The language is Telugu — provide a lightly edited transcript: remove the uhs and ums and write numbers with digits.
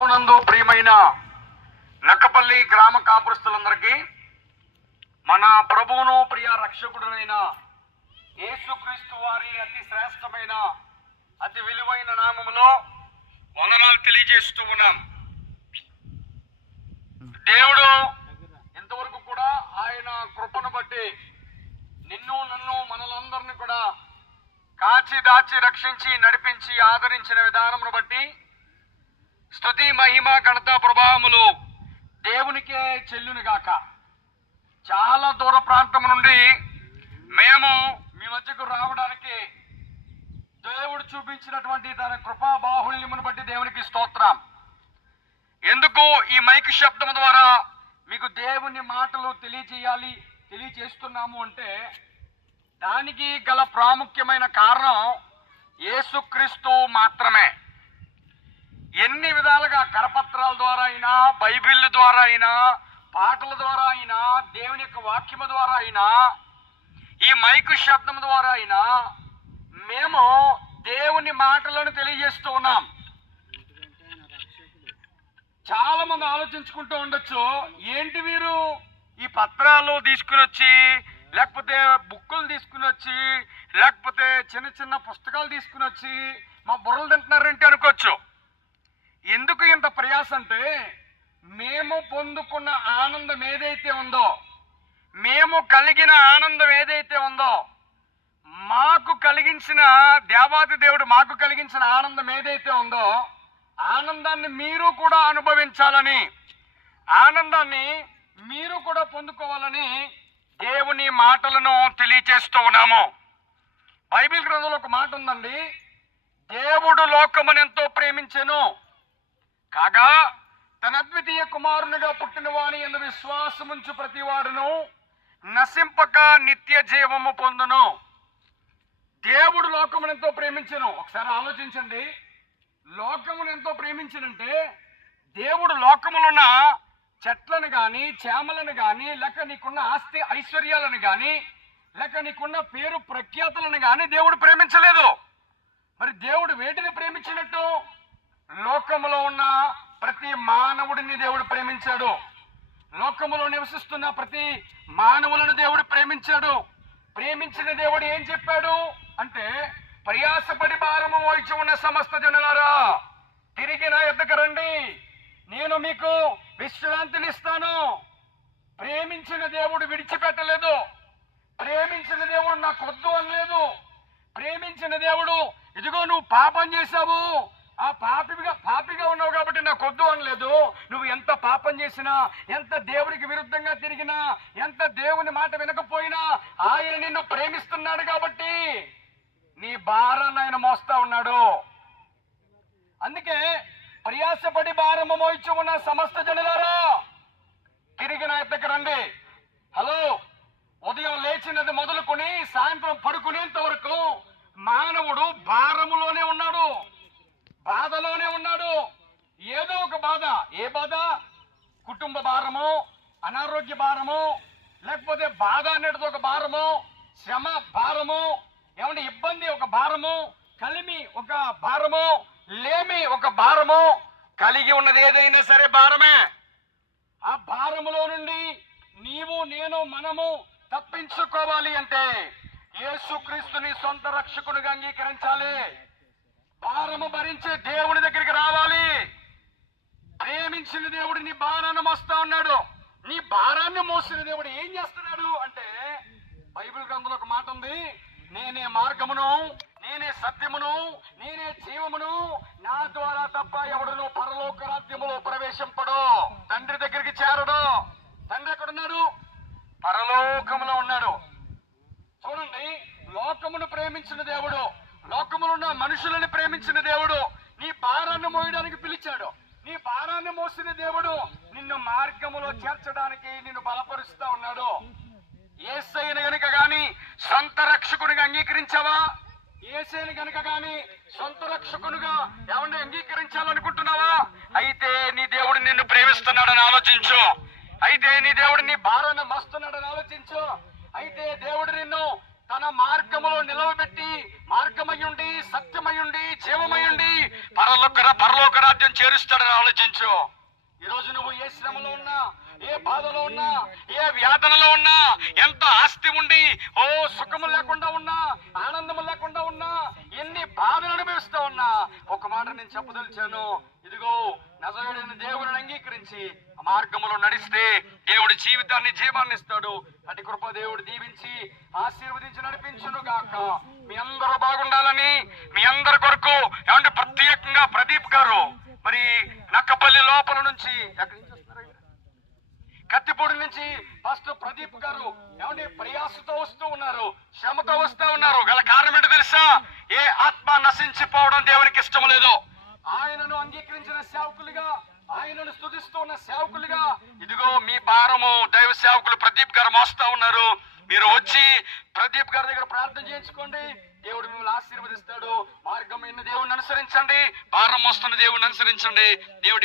నందు ప్రియమైన నక్కపల్లి గ్రామ కాపురస్తులందరికీ మన ప్రభువును ప్రియ రక్షకుడునైన యేసుక్రీస్తు వారి అతి శ్రేష్టమైన అతి విలువైన నామములో వందనాలు తెలియజేస్తూ ఉన్నాం. దేవుడు ఇంతవరకు కూడా ఆయన కృపను బట్టి నిన్ను నన్ను మనలందరినీ కూడా కాచి దాచి రక్షించి నడిపించి ఆదరించిన విధానమును బట్టి స్తుతి మహిమ ఘనత ప్రభావములు దేవునికే చెల్లునుగాక. చాలా దూర ప్రాంతం నుండి మేము మీ మధ్యకు రావడానికి దేవుడు చూపించినటువంటి తన కృపా బాహుళ్యమును బట్టి దేవునికి స్తోత్రం. ఎందుకు ఈ మైక్ శబ్దం ద్వారా మీకు దేవుని మాటలు తెలియజేస్తున్నాము అంటే దానికి గల ప్రాముఖ్యమైన కారణం యేసుక్రీస్తు మాత్రమే. ఎన్ని విధాలుగా కరపత్రాల ద్వారా అయినా, బైబిల్ ద్వారా అయినా, పాటల ద్వారా అయినా, దేవుని యొక్క వాక్యము ద్వారా అయినా, ఈ మైకు శబ్దం ద్వారా అయినా మేము దేవుని మాటలను తెలియజేస్తూ ఉన్నాం. చాలా మంది ఆలోచించుకుంటూ ఉండొచ్చు, ఏంటి వీరు ఈ పత్రాలు తీసుకుని వచ్చి, లేకపోతే బుక్కులు తీసుకుని వచ్చి, లేకపోతే చిన్న చిన్న పుస్తకాలు తీసుకుని వచ్చి మా బుర్రలు తింటున్నారంటే అనుకోవచ్చు. ఎందుకు ఇంత ప్రయాస అంటే మేము పొందుకున్న ఆనందం ఏదైతే ఉందో, మేము కలిగిన ఆనందం ఏదైతే ఉందో, మాకు కలిగించిన దేవాది దేవుడు మాకు కలిగించిన ఆనందం ఏదైతే ఉందో, ఆనందాన్ని మీరు కూడా అనుభవించాలని, ఆనందాన్ని మీరు కూడా పొందుకోవాలని దేవుని మాటలను తెలియచేస్తూ ఉన్నాము. బైబిల్ గ్రంథంలో ఒక మాట ఉందండి, దేవుడు లోకమును ఎంతో ప్రేమించెను కాగా తన అద్వితీయ కుమారునిగా పుట్టిన వాని యందు విశ్వాసముంచు ప్రతివాడును నశింపక నిత్య జీవము పొందును. దేవుడు లోకమును ఎంతో ప్రేమించెను. ఒకసారి ఆలోచించండి, లోకమును ఎంతో ప్రేమించనంటే దేవుడు లోకములున్న చెట్లను కానీ, చేమలను కానీ, లేక నీకున్న ఆస్తి ఐశ్వర్యాలను కానీ, లేక నీకున్న పేరు ప్రఖ్యాతులను కానీ దేవుడు ప్రేమించలేదు. మరి దేవుడు వేటిని ప్రేమించినట్టు? లోకములో ఉన్న ప్రతి మానవుడిని దేవుడు ప్రేమించాడు. లోకములో నివసిస్తున్న ప్రతి మానవులను దేవుడు ప్రేమించాడు. ప్రేమించిన దేవుడు ఏం చెప్పాడు అంటే, ప్రయాసపడి భారము మోయిచి ఉన్న సమస్త జనులారా తిరిగి నా యొద్దకు రండి, నేను మీకు విశ్రాంతినిస్తాను. ప్రేమించిన దేవుడు విడిచిపెట్టలేదు. ప్రేమించిన దేవుడు నాకొద్దు అనలేదు. ప్రేమించిన దేవుడు ఇదిగో నువ్వు పాపం చేశావు, ఆ పాపిగా ఉన్నావు కాబట్టి నాకు వద్దు అనలేదు. నువ్వు ఎంత పాపం చేసినా, ఎంత దేవుడికి విరుద్ధంగా తిరిగినా, ఎంత దేవుని మాట వినకపోయినా ఆయన నిన్ను ప్రేమిస్తున్నాడు కాబట్టి నీ భారాన్ని ఆయన మోస్తా ఉన్నాడు. అందుకే ప్రయాసపడి భారము మోయిచు ఉన్న సమస్త జనులారా తిరిగి నా యొద్దకు రండి. హలో, ఉదయం లేచినది మొదలుకొని సాయంత్రం పడుకునేంత వరకు మానవుడు భారములోనే ఉన్నాడు, బాధలోనే ఉన్నాడు. ఏదో ఒక బాధ. ఏ బాధ? కుటుంబ భారము, అనారోగ్య భారము, లేకపోతే బాధ అనేది ఒక భారము, శ్రమ భారము, ఏమంటే ఇబ్బంది ఒక భారము, కలిమి ఒక భారము, లేమి ఒక భారము. కలిగి ఉన్నది ఏదైనా సరే భారమే. ఆ భారములో నుండి నీవు నేను మనము తప్పించుకోవాలి అంటే యేసుక్రీస్తుని సొంత రక్షకునిగా అంగీకరించాలి. భారము భరించే దేవుని దగ్గరికి రావాలి. ప్రేమించిన దేవుడు నీ భారాన్ని మోస్తా ఉన్నాడు. నీ భారాన్ని మోసిన దేవుడు ఏం చేస్తున్నాడు అంటే, బైబిల్ గ్రంథంలో ఒక మాట ఉంది, నేనే మార్గమును, నేనే సత్యమును, నేనే జీవమును, నా ద్వారా తప్ప ఎవడును పరలోక రాజ్యములో ప్రవేశింపడు, తండ్రి దగ్గరికి చేరడు. తండ్రి ఎక్కడున్నాడు? పరలోకములో ఉన్నాడు. చూడండి, లోకమును ప్రేమించిన దేవుడు, లోకములో ఉన్న మనుషులను ప్రేమించిన దేవుడు నీ భారాన్ని మోయడానికి పిలిచాడు. నీ భారాన్ని మోసిన దేవుడు నిన్ను మార్గములో చేర్చడానికి నిన్ను బలపరుస్తా ఉన్నాడు. యేసయ్యను గనుక గాని సొంత రక్షకునిగా అంగీకరించావా? యేసయ్యను గనుక గాని సొంత రక్షకునిగా ఎవరిని అంగీకరించాలనుకుంటున్నావా? అయితే నీ దేవుడు నిన్ను ప్రేమిస్తున్నాడని ఆలోచించు. అయితే నీ దేవుడు నీ భారాన్ని మోస్తున్నాడని ఆలోచించు. అయితే దేవుడు నిన్ను తన మార్గములో నిలవబెట్టి మార్గమయ్యుండి సత్యమయ్యుండి జీవమయ్యుండి పరలోక రాజ్యం చేరుస్తాడని ఆలోచించు. ఈ రోజు నువ్వు ఏ శ్రమలో ఉన్నా, ఏ బాధలో ఉన్నా, ఏ వ్యాధనలో ఉన్నా, ఎంత ఆస్తి ఉండి సుఖము లేకుండా ఉన్నా, ఆనందము లేకుండా ఉన్నా, ఎన్ని బాధలు అనుభవిస్తా ఉన్నా, ఒక మాట నేను చెప్పదలిచాను. ఇదిగో నజరేయుడైన దేవుని అంగీకరించి ఆ మార్గములో నడిస్తే దేవుడి జీవితాన్ని జీవాన్ని ఇస్తాడు. అటు కృప దేవుడు దీవించి ఆశీర్వదించి నడిపించును గాక. మీ అందరూ బాగుండాలని మీ అందరి కొరకు ఏమంటే ప్రత్యేకంగా ప్రదీప్ గారు మరి నక్కపల్లి లోపల నుంచి ఎక్కడి నుంచి వస్తున్నారు, కత్తిపూడి నుంచి పాస్టర్ ప్రదీప్ గారు ఏమంటే ప్రయాసతో వస్తూ ఉన్నారు, శ్రమతో వస్తూ ఉన్నారు. గల కారణం ఏంటో తెలుసా? ఏ ఆత్మ నశించిపోవడం దేవునికి ఇష్టం లేదు. ఆయనను అంగీకరించిన సేవకులుగా, ఆయనను స్తుతిస్తూ ఉన్న సేవకులుగా ఇదిగో మీ భారము దైవ సేవకులు ప్రదీప్ గారు మోస్తా ఉన్నారు. మీరు వచ్చి ప్రదీప్ గారి దగ్గర ప్రార్థన చేయించుకోండి. దేవుడు మిమ్మల్ని ఆశీర్వదిస్తాడు. మార్గమైన దేవుడిని అనుసరించండి, భారం మోస్తున్న దేవుడిని అనుసరించండి. దేవుడి